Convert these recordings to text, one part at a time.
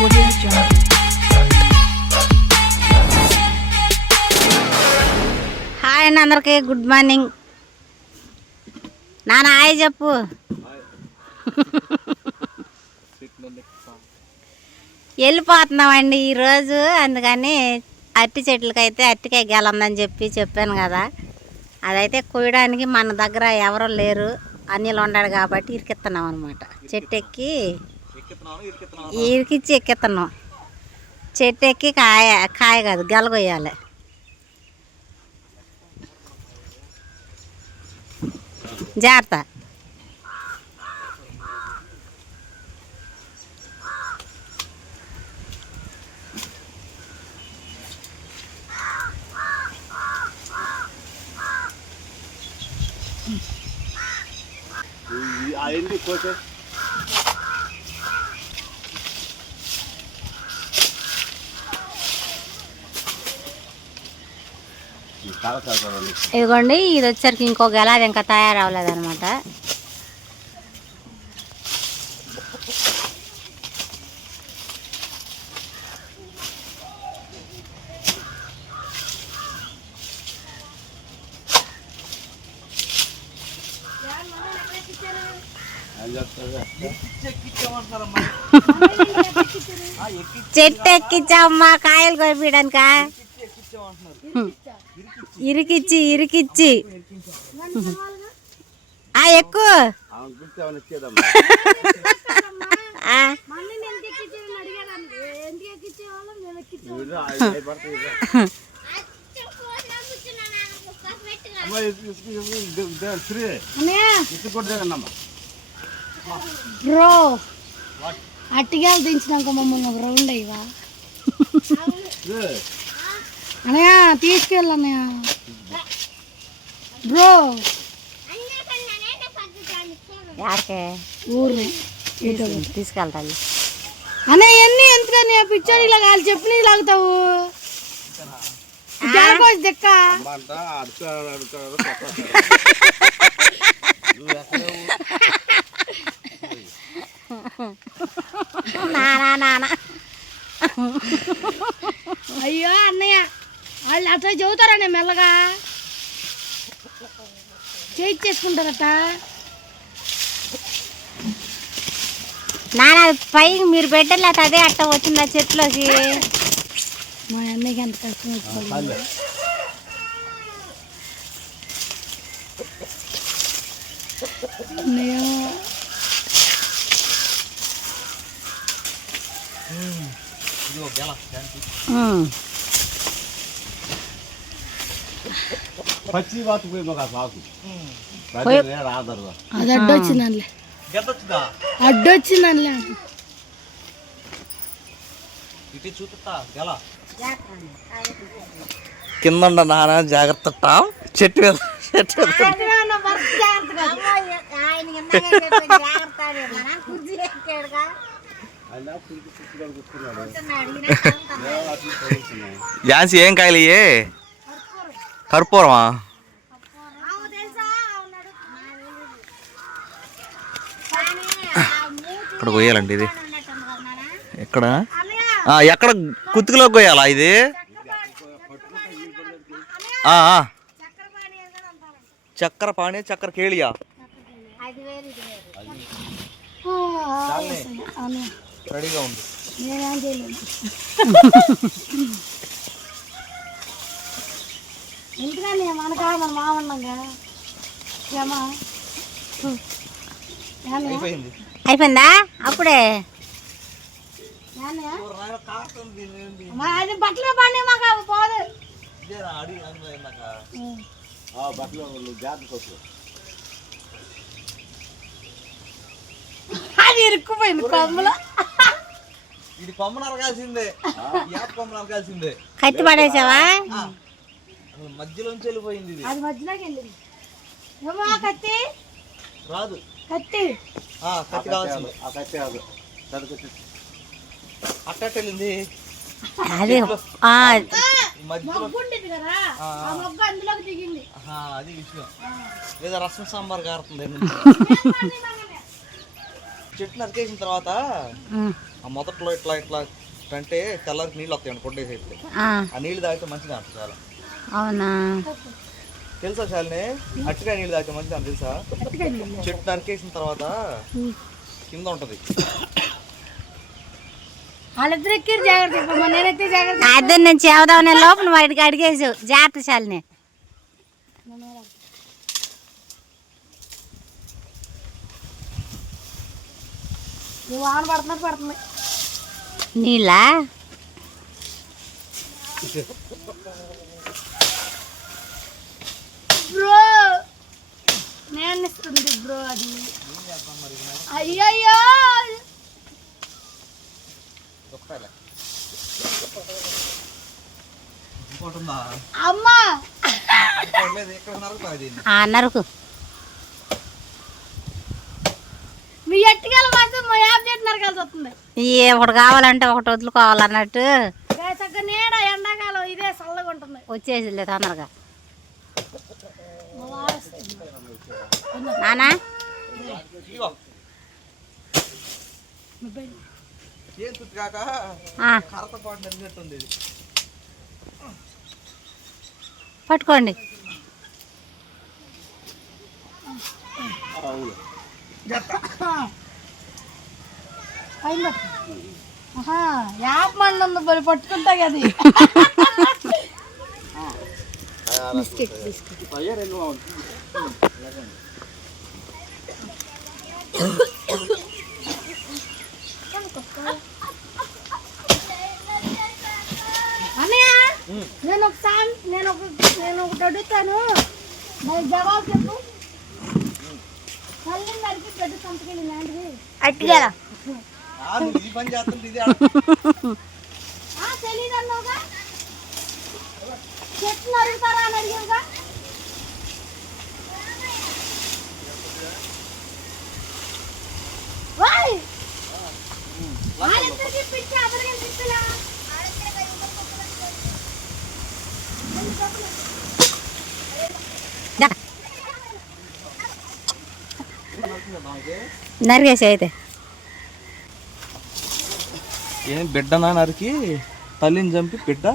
Hi అండి అందరికి, good morning. నాన్న హాయ్ చెప్పు. వెళ్ళిపోతున్నామండి ఈరోజు, అందుకని అరటి చెట్లకైతే అరటికాయ గెలందని చెప్పాను కదా. అదైతే కోయడానికి మన దగ్గర ఎవరో లేరు, అన్నిలు ఉన్నాడు కాబట్టి ఇరికిస్తున్నాం అనమాట. చెట్టు ఎక్కి ఇరికిచ్చి ఎక్కిస్తున్నాం. చెట్టు ఎక్కి కాయ కాదు గెల కొయ్యాలి. జాగ్రత్త. ఇదిగోండి, ఇది వచ్చరికి ఇంకో గెల, అది ఇంకా తయారవ్వలేదన్నమాట. చెట్టు ఎక్కించామ్మా కాయలు కోయడానిక. ఇరికిచ్చి ఎక్కువ బ్రో. అట్టిగాలు దించినాక మమ్మల్ని ఒక రౌండ్ అయ్యవా అన్నయ్య, తీసుకెళ్ళన్నయ్య. బ్రో ఊరు తీసుకెళ్తాను అన్నయ్య. ఎన్ని ఎందుకని పిక్చర్ ఇలా కాదు చెప్పిన లాగుతావు దెక్క. అయ్యో అన్నయ్య, వాళ్ళు అట్లా చదువుతారనే మెల్లగా చేసుకుంటారట. నాన్న పైకి మీరు పెట్టలేట, అదే అట్ట వచ్చింది ఆ చెట్లోకి. మా అన్నయ్యకి ఎంత కష్టం వచ్చింది. అది అడ్డొచ్చిందంలే, అడ్డొచ్చిందంలే. కింద నాన్న జాగ్రత్త, చెట్టు మీద ఝాన్సీ ఏం కాయలు ఇయ్యే? కర్పూరమా? ఇక్కడ కొయ్యాలండి ఇది. ఎక్కడ ఎక్కడ కుత్తుకులో కొయ్యాలా ఇది? చక్కెర పానీ, చక్కెర కేళియా? రెడీగా ఉంది. ఎందుకని మనకా మన మామన్నాగా అయిపోయిందా అప్పుడే? అది బట్టలు పండి మాకు పోదు. అది ఇరుక్కుపోయింది కొమ్మలో. ఇది కొమ్మ నరకాల్సిందే, కొమ్మ నరకాల్సిందే. కత్తి పడేసావా? మధ్యలోంచి వెళ్ళిపోయింది. అది మధ్యలోకి వెళ్ళింది. ఏమో కత్తి రాదు. కత్తి కత్తి కావాల్సింది. అట్ట వెళ్ళింది. అది అది విషయం. లేదా రసం సాంబార్ కారుతుంది. చెట్టు నరికేసిన తర్వాత ఆ మొదట్లో ఇట్లా ఇట్లా అంటే తెల్లరికి నీళ్ళు వస్తాయండి కొట్టేసి అయితే ఆ నీళ్ళు తాగితే మంచిది అంట చాలా. అవునా? తెలుసా శాలిని? అట్టికాయ నీళ్ళు తాగితే మంచిది అని తెలుసా? చెట్టు నరికేసిన తర్వాత కింద ఉంటది. వాళ్ళిద్దరు ఎక్కిరు జాగ్రత్త. ఇప్పుడు నేనైతే జాగ్రత్త. అదే నేను చేద్దామనే లోపల వాడికి అడిగేసావు. జాగ్రత్త శాలిని. నువ్వు వాన పడుతున్నట్టు పడుతుంది. నీళ్ళ బ్రో నేను ఇస్తుంది బ్రో అది. అయ్యయ్యో అమ్మా నరకు మీ ఎట్టుకెళ్ళ మాత్రం మా యాప్ చెట్టు నరకాల్సి వస్తుంది. ఒకటి కావాలంటే ఒకటి వదులుకోవాలన్నట్టు. చక్కగా నీడ ఎండాకాలం ఇదే చల్లగా ఉంటుంది. వచ్చేసిలే తొందరగా. నానా పట్టుకోండి. యాప్ మంది ఉంది బలి పట్టుకుంటా కదా. అన్నయ్య నేను ఒకటి అడుగుతాను, మరి జవాబు చెప్పు. మళ్ళీ నరికి గడ్డి సంతకెళ్ళి లాంటిది అట్టుగా తెలీదు అన్నావుగా. చెట్టు నరుగుతారా అని అడిగావుగా. వాళ్ళిద్దరికి పిచ్చి అదరికి పిచ్చిలా. నరిగేసి అయితే ఏం బిడ్డనా నరికి తల్లిని చంపి బిడ్డ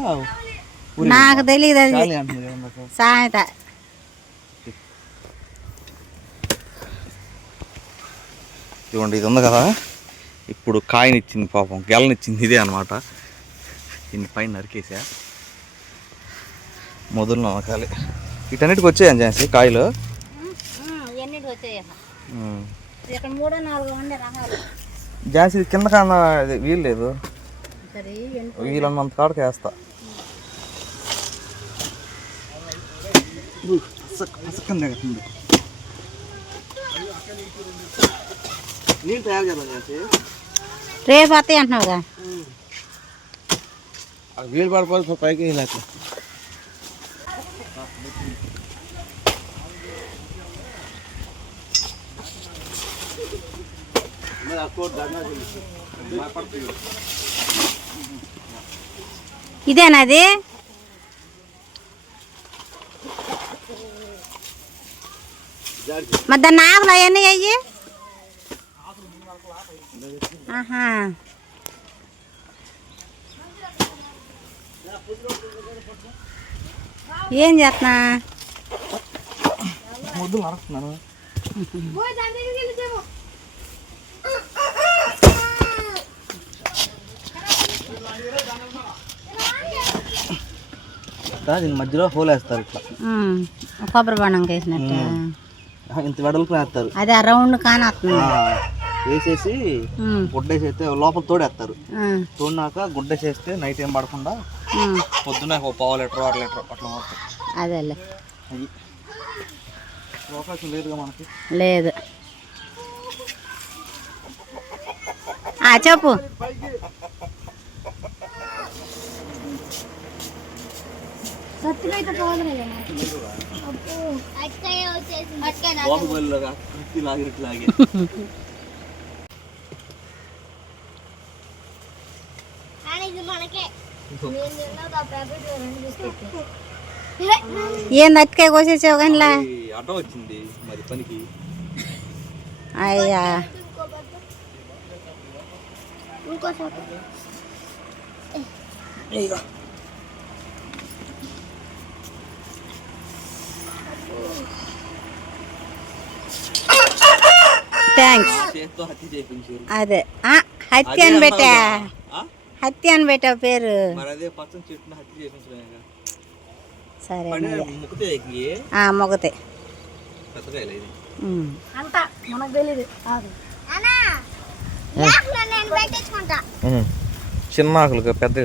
నాకు తెలియదు అది సామెత. ఇదిగోండి ఇది ఉంది కదా, ఇప్పుడు కాయనిచ్చింది పాపం, గెలనిచ్చింది ఇదే అనమాట. దీన్ని పైన నరికేసా మొదలు నరకాలి. వీటన్నిటికి వచ్చాయని చేసి కాయలు ఎన్నిటి వచ్చాయి ఇక్కడ 3-4 ఉండే రకాలు. జాన్సీ కింద కన్నా వీలు లేదు, వీలన్నంత కాడకి వేస్తా. నీళ్ళు తయారు చేద్దాం జాన్సీ. రేపు వస్తాయి అంటున్నావుగా. వీలు పడిపోయి పైకి లేక ఇదేనాది? మరి దాన్ని ఆకులు అవన్నీ అయ్యి. ఆహా ఏం చేస్తున్నా? మొదలు నడుస్తున్నాను. దీని మధ్యలో హోల్ వేస్తారు ఇట్లా, కొబ్బరి బొండం వేసినట్టు. ఇంత వెడల్పు వేస్తారు. అదే రౌండ్ కానీ వేసేసి గుడ్డేసి అయితే లోపల తోడేస్తారు. తోడినాక గుడ్డేసేస్తే నైట్ ఏం పడకుండా పొద్దున్న 1/4 లీటర్ 1/2 లీటర్ అట్లా మొత్తం. అదేలే అది అవకాశం లేదుగా మనకి. లేదు. చెప్పు. ఏంది అట్టుకాయ కోసేసావు కానీ అడ్డం వచ్చింది మరి పనికి. అయ్యా థ్యాంక్స్. చేతితో హత్య చేయించారు. అదే హత్య అని పెట్టా, హత్య అని పెట్టా పేరు. మరి అదే పచ్చని చెట్టుని హత్య చేయించలేక సరే ముక్కితే మొగతే పెద్దకాయలు ఇది. అంట మనకు తెలియదు. చిన్న ఆకులు పెద్ద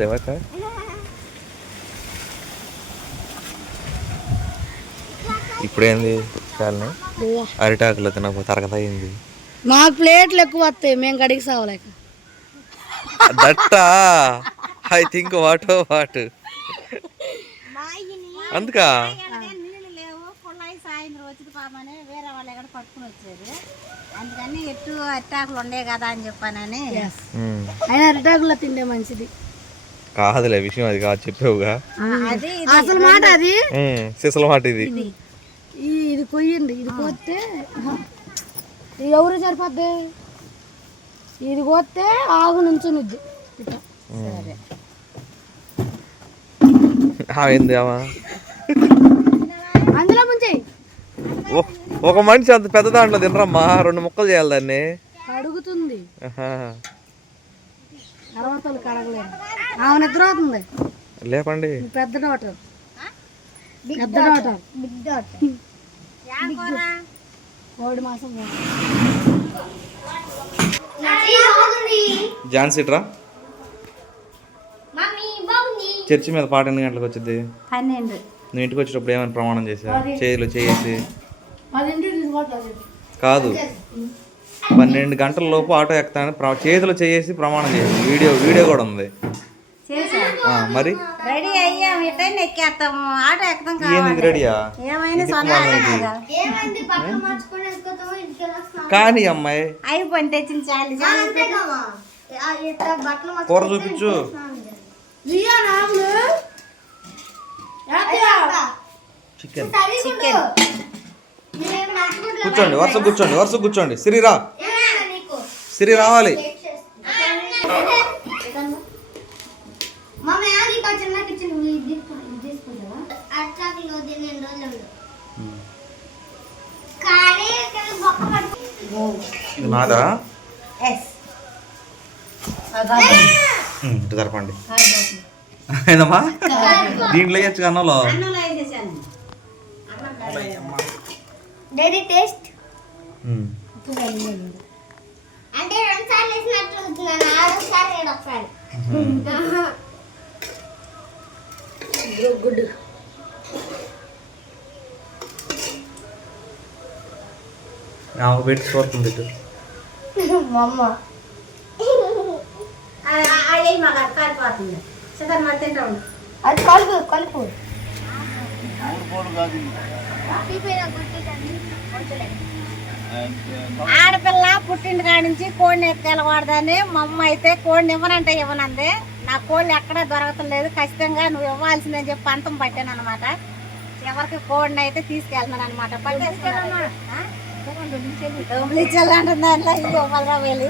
ఇప్పుడేంది చాలని అరిటాకులు తినకపోతే తరగతి అయింది. మా ప్లేట్లు ఎక్కువ వస్తాయి, మేము కడిగి సావలేక. దట్ట ఐ థింక్ వాట్ అందుకా నీళ్ళు లేవు, పొలాయి సాయంత్రం వచ్చింది పాపని వేరే వాళ్ళు ఎక్కడ పట్టుకుని వచ్చేది, అందుకని ఎట్టు అట్టాకులు ఉండే కదా అని చెప్పానని. అయినా అరిటాకుల్లో తిండే మంచిది కాదులే విషయం, అది కాదు చెప్పావుగా. అది అసలు మాట అది సిసల మాట ఇది. ఇది కొయ్యండి, ఇది కోస్తే ఇది ఎవరు సరిపోద్ది, ఇది కోస్తే ఆగు నుంచునిద్ది. ఏంది అందులో ముంచేయి. ఒక మనిషి అంత పెద్ద దాంట్లో తినరమ్మా, 2 ముక్కలు చేయాలి దాన్ని. అడుగుతుంది అరవతలు కడగలేదు. ఆమె నిద్ర అవుతుంది. లేపండి. పెద్ద డాటర్, పెద్ద డాటర్, కోడి మాసం. జాన్సీట్రా చర్చి మీద పాట ఎన్ని గంటలకు వచ్చింది? 12. నువ్వు ఇంటికి వచ్చేటప్పుడు ఏమైనా ప్రమాణం చేసా? చేతులు చేసి కాదు, 12 గంటల లోపు ఆటో ఎక్కుతానని చేతులు చేసి ప్రమాణం చేసి వీడియో కూడా ఉంది. మరి రెడీ అయ్యాము, ఇటైనా ఎక్కేస్తాము, ఆటో ఎక్కుతాం. ఏంది రెడీయా? ఏమైనా కానీ అమ్మాయి అయిపోయింది, తెచ్చింది చాలు. కూర చూపించు. చికెన్ కూర్చోండి, వరుస కూర్చోండి. సిరి రావాలి. నాదా జరపండి. ఏదమ్మా దీంట్లో వేయచ్చు అన్నంలో. టేస్ట్ అంటే 2 సార్లు వేసినట్లు ఒకసారి గుడ్. పెట్టి చూస్తుంది మమ్మ అది కలుపు ఆడపిల్ల పుట్టింటి కాడి నుంచి కోడిని ఎక్కెళ్ళకూడదని మా అమ్మ అయితే కోడిని ఇవ్వనంటే ఇవ్వనంది. నా కోళ్ళు ఎక్కడా దొరకలేదు, ఖచ్చితంగా నువ్వు ఇవ్వాల్సిందని చెప్పి పంతం పట్టాను అనమాట. ఎవరికి కోడిని అయితే తీసుకెళ్తున్నాను అనమాట. డబ్బులు ఇచ్చేయాలంటుంది దాంట్లో, ఇది ఇవ్వాలరా వెళ్ళి.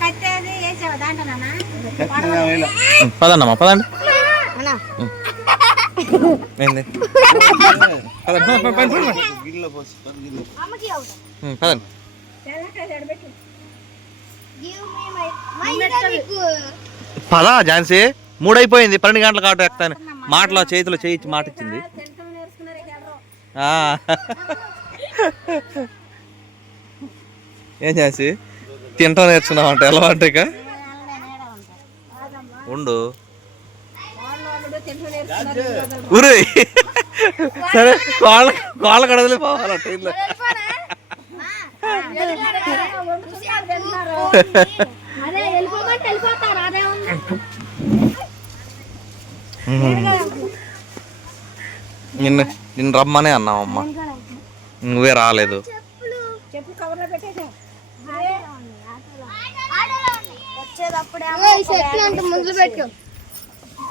కట్టేది వేసావా దాంట్లోనా? పదండమ్మా పదండి. ఏంది పదండి. పదా ఝాన్సీ, 3 అయిపోయింది. 12 గంటలకు ఆటో ఎక్కుతాను. మాటలో చేతిలో చేయించి మాట ఇచ్చింది. ఏం ఝాన్సీ తింటా నేర్చుకున్నావు అంటే ఎలా అంటే ఉండు ఊరు. సరే కాళ్ళ కడదలే పోవాలి ట్రైన్లో. నిన్ను రమ్మనే అన్నావమ్మా, నువ్వే రాలేదు. ముందు పెట్టు,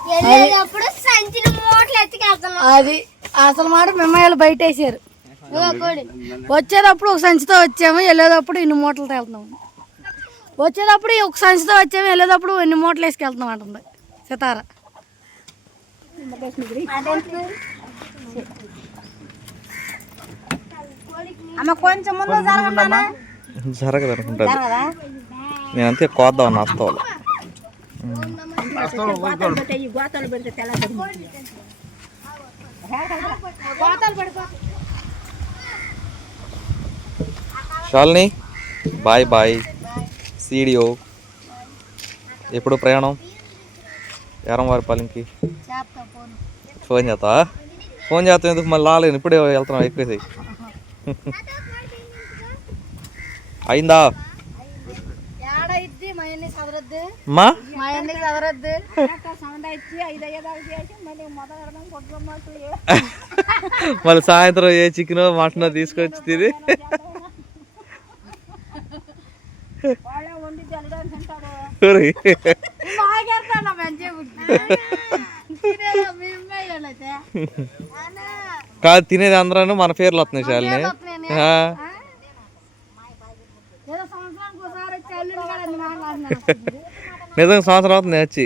వెళ్ళేటప్పుడు సంచిన మూటలు ఎత్తుకెళ్తాను. అది అసలు మాట మిమ్మల్ని బయట వేసారు. వచ్చేటప్పుడు ఒక సంచితో వచ్చాము, వెళ్ళేటప్పుడు ఇన్ని మూటలు తేలుతున్నాము. వచ్చేటప్పుడు ఒక సంచితో వచ్చాము, వెళ్ళేటప్పుడు ఎన్ని మూటలు వేసుకెళ్తున్నాం అంటుంది సితార. అమ్మ కొంచెం ముందు జరగండి. జరగదు అనుకుంటుంది. నేనంతే కోద్దాం నాస్తాలు. Shalini bye bye. సీడియో. ఎప్పుడు ప్రయాణం? ఎరంవారిపాలెంకి ఫోన్ చేస్తావా? ఫోన్ చేస్తాం ఎందుకు మళ్ళీ రాలేను, ఇప్పుడే వెళ్తున్నాం. ఎక్కువ అయిందా మా మళ్ళీ సాయంత్రం ఏ చికెన్ మటన్ తీసుకొచ్చి తిని కాదు తినేది అందరూ మన పేర్లు వస్తున్నాయి శాలిని. నిజంగా సంవత్సరం అవుతుంది వచ్చి.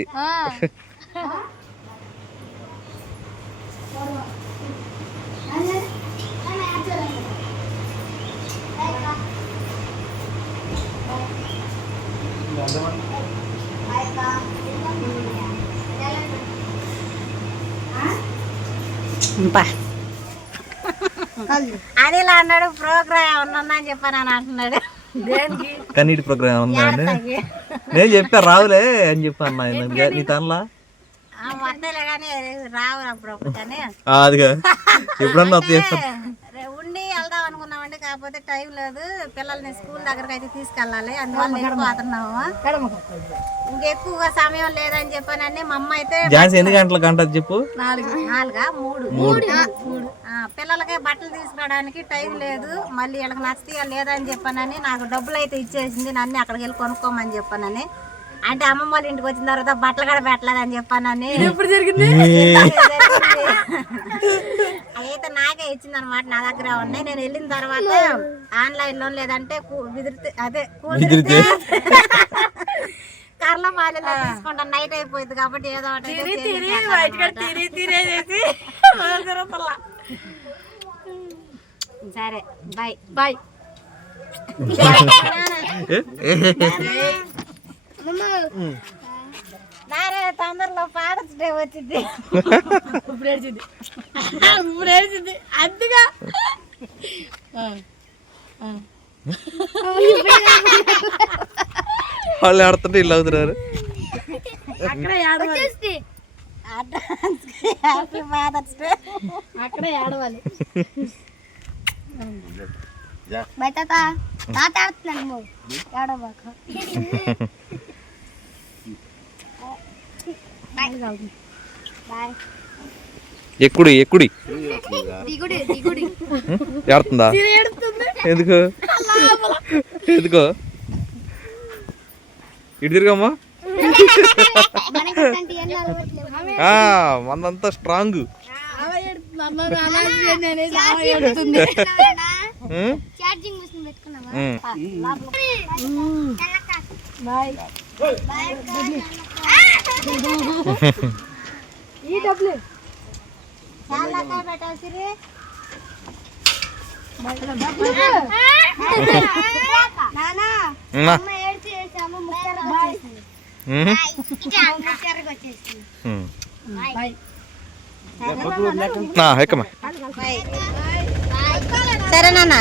అనిల్ అన్నాడు ప్రోగ్రామ్ ఉన్నా అని చెప్పాను అని అంటున్నాడు. కన్నీటి ప్రోగ్రామ్ ఉందా అండి? నేను చెప్పా రావులే అని చెప్పాను. నీ తనలా వద్దలే కానీ రావు అప్పుడప్పుడు. కానీ అదిగా ఎప్పుడన్నా ఉండి వెళ్దాం అనుకున్నామండి, కాకపోతే టైం లేదు. పిల్లల్ని స్కూల్ దగ్గరకు అయితే తీసుకెళ్ళాలి, అందువల్ల వెళ్ళిపోతున్నాము. ఇంకెక్కువగా సమయం లేదని చెప్పానని మా అమ్మ అయితే ఎన్ని గంటలకు అంటది చెప్పు? 4 పిల్లలకి బట్టలు తీసుకోవడానికి టైం లేదు, మళ్ళీ వీళ్ళకి నచ్చితే లేదని చెప్పానని నాకు డబ్బులు అయితే ఇచ్చేసింది. నన్ను అక్కడికి వెళ్ళి కొనుక్కోమని చెప్పానని. అంటే అమ్మమ్మ వాళ్ళ ఇంటికి వచ్చిన తర్వాత బట్టలు కూడా పెట్టలేదని చెప్పానని. అయితే నాకే ఇచ్చింది అనమాట, నా దగ్గర ఉన్నాయి. నేను వెళ్ళిన తర్వాత ఆన్లైన్ లో లేదంటే కర్లపాలెలో తీసుకుంటాను. నైట్ అయిపోయింది కాబట్టి ఏదో సరే బాయ్ బాయ్. తొందరలో ఫాదర్స్ డే వచ్చింది. ఇప్పుడు ఏడ్చింది అందుగా. వాళ్ళు ఆడుతుంటే ఇల్లు అవుతున్నారు. అక్కడే ఆడవాలి, అక్కడే ఆడవాలి. ఎక్కుడి ఎక్కుడి ఏడుతుందా? ఎందుకు ఎందుకో ఇటు తిరిగమ్మా. మందంతా స్ట్రాంగ్. సరే నాన్న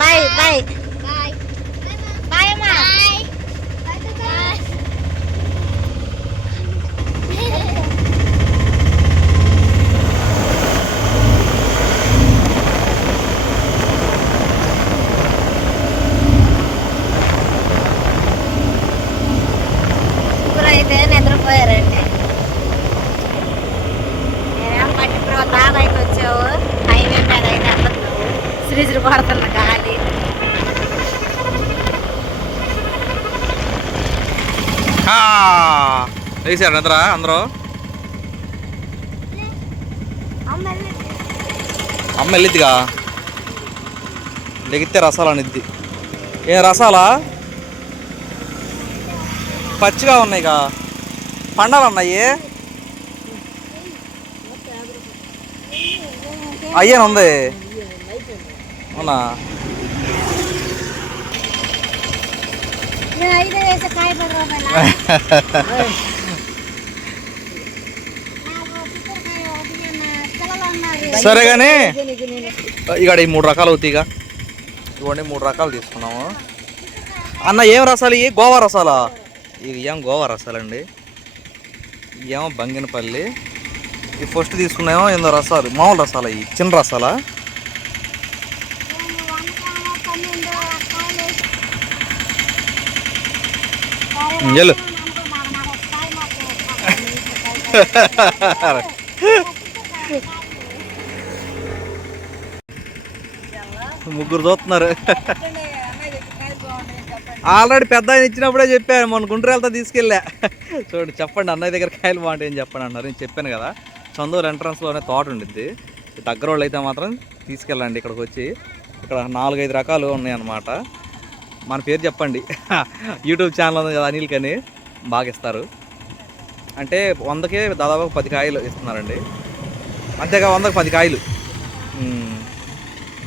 బాయ్ బాయ్. అయితే నిద్రపోయారండి. నేనేమో మట్టి బాగా అయితే వచ్చావు, హైవే మీద అయితే వెళ్తున్నావు, సిరిసిరి పడుతున్న గాలి. వేసారు నిద్ర అందరూ. అమ్మ వెళ్ళిద్దిగా లెగితే రసాలు అనిద్ది. ఏ రసాలా పచ్చిగా ఉన్నాయిగా, పండాలు ఉన్నాయి. అయ్యేనా ఉంది అవునా? సరే కానీ ఇక్కడ ఈ 3 రకాలు అవుతాయిగా. ఇవ్వండి 3 రకాలు తీసుకున్నాము. అన్న ఏం రసాలు ఇవి? గోవా రసాలా? ఇవి ఏం గోవా రసాలండి, ఏమో బంగినపల్లి. ఈ ఫస్ట్ తీసుకున్నామో ఏందో రసాలు, మామూలు రసాలు, ఇవి చిన్న రసాలా? వెళ్ళు ముగ్గురు చూస్తున్నారు. ఆల్రెడీ పెద్ద ఆయన ఇచ్చినప్పుడే చెప్పాను, మొన్న గుంటూరు వెళ్తా తీసుకెళ్ళా. చూడండి చెప్పండి అన్నయ్య దగ్గర కాయలు బాగుంటాయని చెప్పండి అన్నారు. నేను చెప్పాను కదా, చందూరు ఎంట్రన్స్లోనే తోట ఉండిద్ది. దగ్గర వాళ్ళు అయితే మాత్రం తీసుకెళ్ళండి. ఇక్కడికి వచ్చి ఇక్కడ 4-5 రకాలు ఉన్నాయన్నమాట. మన పేరు చెప్పండి, యూట్యూబ్ ఛానల్ ఉంది కదా అనిల్ కని, బాగా ఇస్తారు. అంటే 100కే దాదాపు 10 కాయలు ఇస్తున్నారండి. అంతేగా 100కి 10 కాయలు.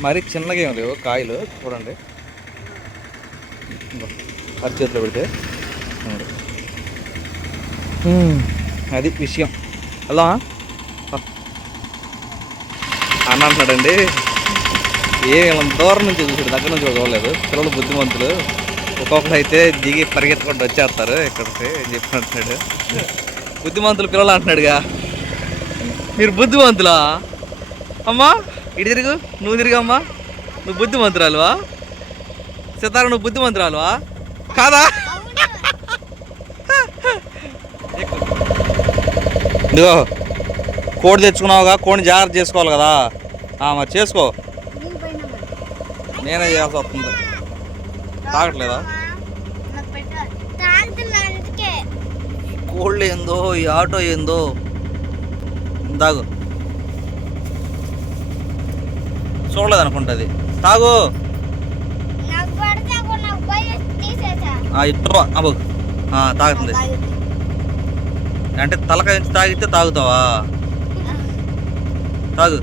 మరి చిన్నగా ఏం లేవు కాయలు, చూడండి చేతిలో పెడితే. అది విషయం. అలా అన్న అంటున్నాడండి, దూరం నుంచి చూసాడు, దగ్గర నుంచి చూడలేదు. పిల్లలు బుద్ధిమంతులు, ఒక్కొక్కరు అయితే దిగి పరిగెత్తుకుంటూ వచ్చేస్తారు ఇక్కడికి అని చెప్పి అంటున్నాడు. బుద్ధిమంతులు పిల్లలు అంటున్నాడుగా. మీరు బుద్ధిమంతులా అమ్మా? ఇటు తిరుగు, నువ్వు తిరిగమ్మా. నువ్వు బుద్ధిమంతురాలువా? సితార నువ్వు బుద్ధిమంతురాలువా కాదా? ఇదిగో కోడి తెచ్చుకున్నావుగా, కోడిని జాగ్రత్త చేసుకోవాలి కదా. మరి చేసుకో, నేనే చేయాల్సి వస్తుంది. తాగట్లేదా? కోళ్ళు ఏందో, ఈ ఆటో ఏందో. తాగు, చూడలేదనుకుంటుంది. తాగు ఇట్లా అబ్బో తాగుతుంది. అంటే తలకాయ నుంచి తాగితే తాగుతావా? తాగు.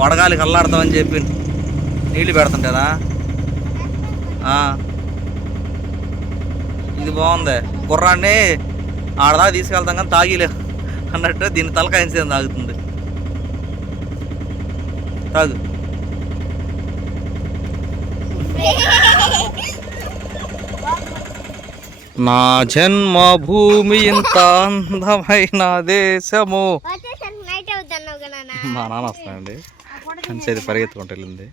వడగాలికి అల్లాడతామని చెప్పి నీళ్ళు పెడుతుంటేనా? ఇది బాగుంది. గుర్రాన్ని ఆడదాకా తీసుకెళ్తాం కానీ తాగిలే అన్నట్టు దీన్ని తలకాయ నుంచి తాగుతుంది. తాగు. నా జన్మభూమి ఇంత అందమైన దేశము. మా నాన్న వస్తున్నాడండి, మంచి అయితే పరిగెత్తుకుంటూ వెళ్ళింది.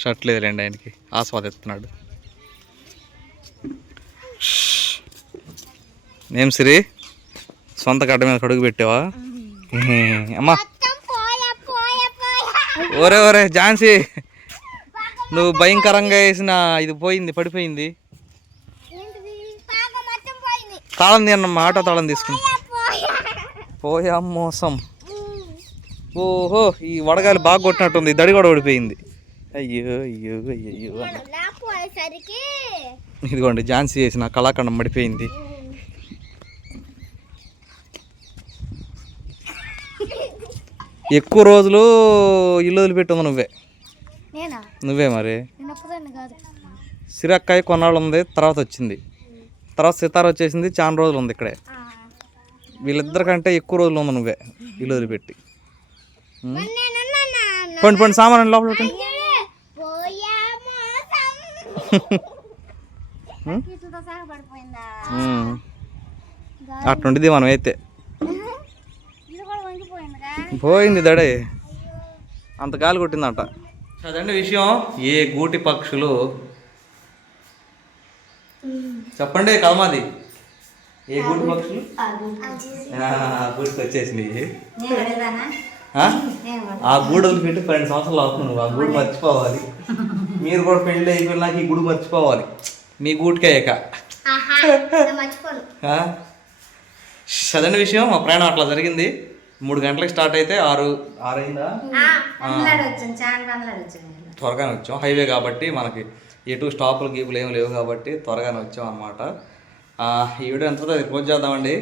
షర్ట్ లేదులేండి ఆయనకి, ఆస్వాదిస్తున్నాడు. ఏం సిరి, సొంత గడ్డ మీద కడుగు పెట్టావా అమ్మా? ఓరే ఓరే ఝాన్సీ, నువ్వు భయంకరంగా వేసిన ఇది పోయింది, పడిపోయింది. తాళం తీయన్నమ్మా, ఆటో తాళం తీసుకుని పోయా మోసం. ఓహో, ఈ వడగాలి బాగా కొట్టినట్టుంది, దడి కూడా ఓడిపోయింది. అయ్యో అయ్యో అయ్యో. ఇదిగోండి ఝాన్సీ వేసిన కళాఖండం పడిపోయింది. ఎక్కువ రోజులు ఇల్లు వదిలిపెట్టుంది నువ్వే మరి. సిరక్కాయ కొన్నాళ్ళు ఉంది, తర్వాత వచ్చింది. తర్వాత సితార వచ్చేసింది, చాలా రోజులు ఉంది ఇక్కడే. వీళ్ళిద్దరికంటే ఎక్కువ రోజులు ఉంది నువ్వే ఇల్లు వదిలిపెట్టి. పండి పండి సామాన్ లోపల పెట్టండి. అట్లుండిది మనం అయితే. పోయింది దడే, అంత గాలి కొట్టిందంట. అదండి విషయం. ఏ గూటి పక్షులు చెప్పండి కలమాది. ఏ గూటి పక్షులు గూటికి వచ్చేసినాయి. ఆ గూడు వదిలిపెట్టి 12 సంవత్సరాలు అవుతుంది. నువ్వు ఆ గూడు మర్చిపోవాలి. మీరు కూడా పెళ్ళి అయిపోయినాక ఈ గుడి మర్చిపోవాలి. మీ గూటికయ్యాక అదండి విషయం. మా ప్రయాణం అట్లా జరిగింది. 3 గంటలకు స్టార్ట్ అయితే 6 అయిందా వచ్చాను చాలా మంది వచ్చాను. త్వరగానే వచ్చాం. హైవే కాబట్టి మనకి ఎటు స్టాపులు గీపులు ఏమి లేవు కాబట్టి త్వరగానే వచ్చాం అనమాట. ఈ వీడియో ఎంతతో క్లోజ్ చేద్దామండి.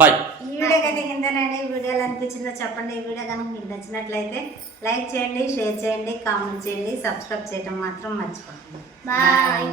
బాయ్. ఈ వీడియో కనుక ఇంతేనండి. ఈ వీడియోలో అనిపించిందో చెప్పండి. ఈ వీడియో కనుక మీకు నచ్చినట్లయితే లైక్ చేయండి, షేర్ చేయండి, కామెంట్ చేయండి, సబ్స్క్రైబ్ చేయడం మాత్రం మర్చిపోకండి. బాయ్.